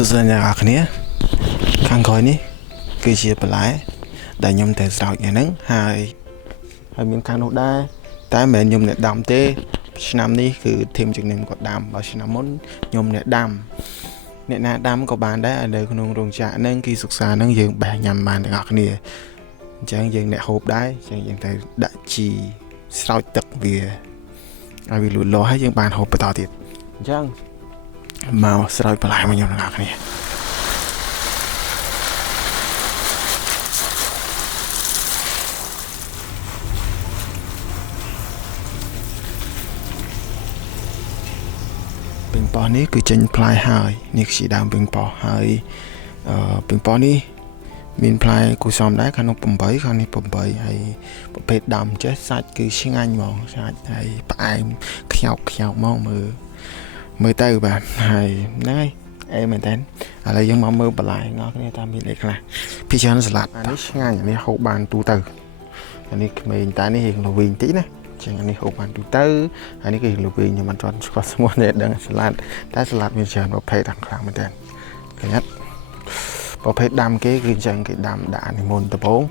សុខសប្បាយអ្នកគ្នាខាងក្រោយនេះគឺជាបន្លែដែលខ្ញុំតែស្រោចថ្ងៃហ្នឹងហើយមានខាងនោះដែរតែមិនមែនខ្ញុំអ្នកដាំទេឆ្នាំនេះគឺធីមជំនាញគាត់ដាំបើឆ្នាំមុនខ្ញុំអ្នកដាំអ្នកណាដាំក៏បានដែរនៅក្នុងរោងចក្រហ្នឹងគឺសិក្សាហ្នឹងយើងបេះញ៉ាំបានទាំងអស់គ្នាអញ្ចឹងយើងអ្នកហូបដែរអញ្ចឹងយើងតែដាក់ជីស្រោចទឹកវាឲ្យវាលូតលាស់ហើយយើងបានហូបបន្តទៀតអញ្ចឹងមកស្រោចបន្លែមកខ្ញុំទាំងអស់គ្នាពេញប៉ោះនេះគឺចេញផ្លែហើយនេះគឺជាដើមពេញប៉ោះហើយពេញប៉ោះនេះមានផ្លែគូសំដែរខាងនោះ8ខាងនេះ8ហើយប្រភេទដើមចេះសាច់គឺឆ្ងាញ់ហ្មងសាច់ហើយផ្អែមខ្យោកមកមើលទៅបាទហើយហ្នឹងហើយអេមែនតើឥឡូវយើងមកមើលបន្លែងល់គ្នាតាមមានអីខ្លះពីច្រើនសាឡាត់អានេះឆ្ងាញ់អានេះហូបបានទូទៅអានេះក្មេងតែនេះរៀងល្វីងតិចណាចឹងអានេះហូបបានទូទៅហើយនេះគឺល្វីងខ្ញុំមិនទាន់ស្គាល់ឈ្មោះទេដឹងសាឡាត់តែសាឡាត់មានច្រើនប្រភេទខាងខ្លាំងមែនតើឃើញអត់ប្រភេទដាំគេគឺអញ្ចឹងគេដាំដាក់នេះមុនដំបូង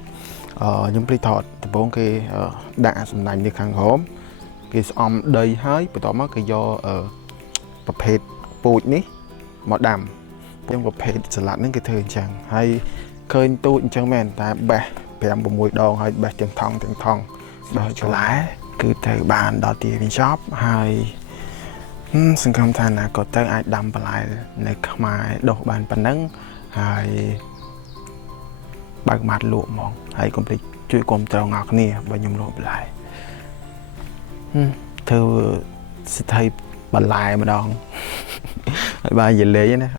ខ្ញុំភ្លេចថតដំបូងគេដាក់សំណាញ់នៅខាងក្រោមគេស្អំដីហើយបន្ទាប់មកគេយកប្រភេទពូជនេះមកដាំខ្ញុំប្រភេទសាឡាត់ហ្នឹងគេធ្វើអញ្ចឹងហើយឃើញទូចអញ្ចឹងមែនតែបេះ5 6 ដងហើយបេះទាំងថងបេះបន្លែគឺទៅបានដល់ទីវិញចប់ហើយសង្ឃឹមថាណាក៏ទៅអាចដាំបន្លែនៅខ្មែរដុះបានប៉ុណ្ណឹងហើយបើកម៉ាត់លក់ហ្មងហើយកុំភ្លេចជួយគាំទ្រអ្នកគ្នាបើខ្ញុំលក់បន្លែធ្វើសិទ្ធិបន្លែម្ដងហើយបើនិយាយលេងណា